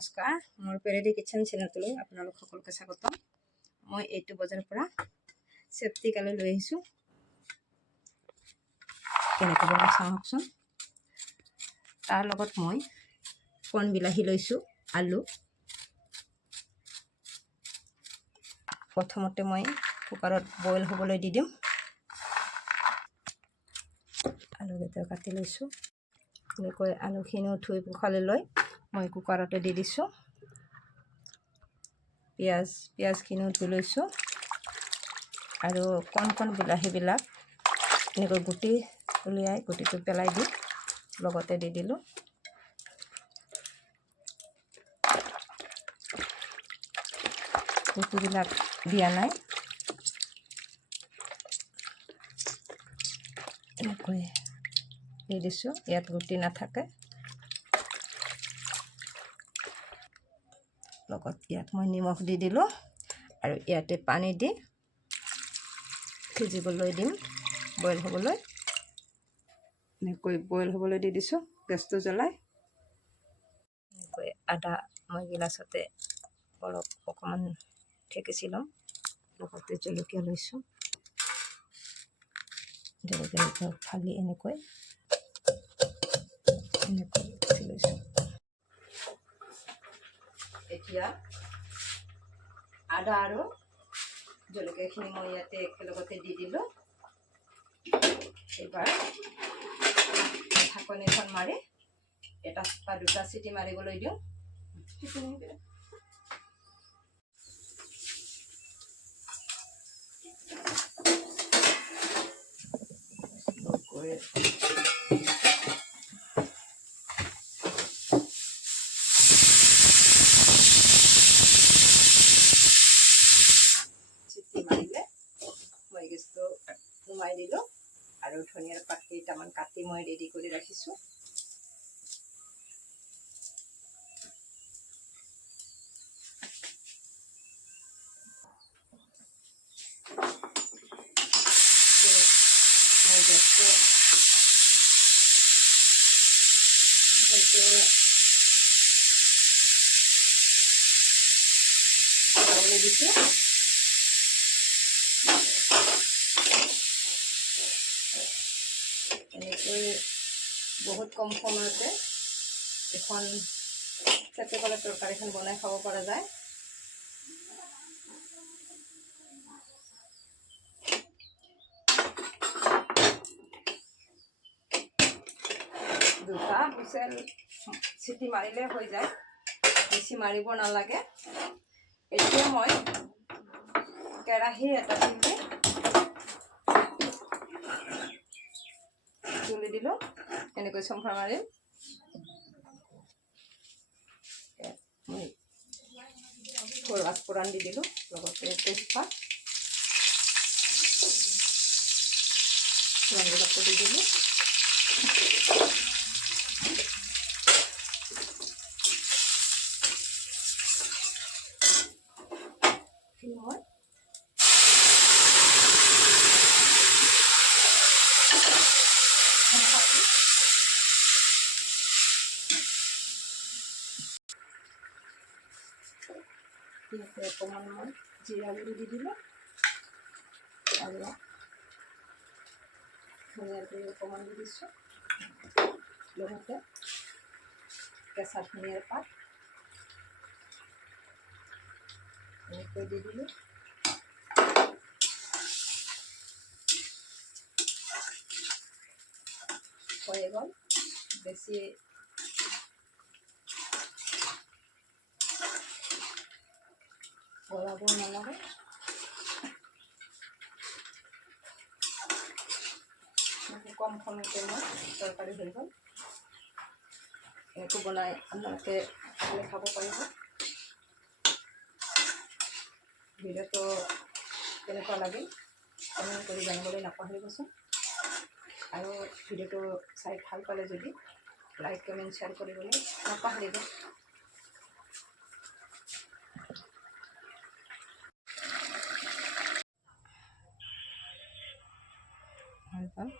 নমস্কাৰ, মোৰ পেৰেডি কিটচেন চেনেলটোলৈ আপোনালোক সকলোকে স্বাগতম। মই এইটো বজাৰৰ পৰা চেফটি কালি লৈ আহিছোঁ। কেনেকৈ বনাই চাওকচোন। তাৰ লগত মই কণ বিলাহী লৈছোঁ, আলু। প্ৰথমতে মই কুকাৰত বইল হ'বলৈ দি দিম। আলুকেইটা কাটি লৈছোঁ। এনেকৈ আলুখিনিও ধুই পখালি লৈ, মই কুকাৰতে দি দিছোঁ। পিঁয়াজ পিঁয়াজখিনিও ধুই লৈছোঁ। আৰু কণ কণ বিলাহীবিলাক এনেকৈ গুটি উলিয়াই, গুটিটো পেলাই দি লগতে দি দিলোঁ। গুটিবিলাক দিয়া নাই। এনেকৈ দি দিছোঁ ইয়াত গুটি নাথাকে লগত ইয়াত মই নিমখ দি দিলোঁ আৰু ইয়াতে পানী দি সিজিবলৈ দিম, বইল হ'বলৈ। এনেকৈ বইল হ'বলৈ দি দিছোঁ, গেছটো জ্বলাই। এনেকৈ আদা মই গিলাচতে অলপ অকণমান থেকেচি ল'ম লগতে জলকীয়া লৈছোঁ। জলকীয়া ফালি এনেকৈ এতিয়া আদা আৰু জলকীয়াখিনি মই ইয়াতে একেলগতে দি দিলোঁ। এইবাৰ ঢাকনিখন মাৰি এটা বা দুটা চিটি মাৰিবলৈ দিওঁ। চিটি মাৰিলে মই গেছটো সোমাই দিলোঁ আৰু ধনিয়াৰ কেইটামান কাটি মই গেছটো এইটো চাবলৈ দিছোঁ বহুত কম সময়তে এখন চেপেকলা তৰকাৰীখন বনাই খাব পৰা যায়। দুটা হুইচেল চিটি মাৰিলে হৈ যায় বেছি মাৰিব নালাগে এতিয়া মই কেৰাহী এটা দি তুলি দিলোঁ এনেকৈ চম্ফা মাৰিম সৰু দি দিলোঁ লগতে তেজপাত। ৰংবিলাকো দি দিলোঁ। মই মই জিৰা গুড়ি দি দিলোঁ। আৰু ধনিয়া গুড়ি অকণমান দিছোঁ লগতে কেঁচা ধনিয়াৰ পাত। এনেকৈ দি দিলোঁ। হৈ গ'ল বেছি গলাব এনেকৈ। কম সময়তে মই তৰকাৰী হৈ গ'ল। এনেকৈ বনাই আপোনালোকে খালে খাব পাৰিব ভিডিঅ'টো কেনেকুৱা লাগিল কমেণ্ট কৰি জানিবলৈ নাপাহৰিবচোন আৰু ভিডিঅ'টো চাই ভালো পালে যদি লাইক কমেণ্ট শ্বেয়াৰ কৰিবলৈ নাপাহৰিব। 嗯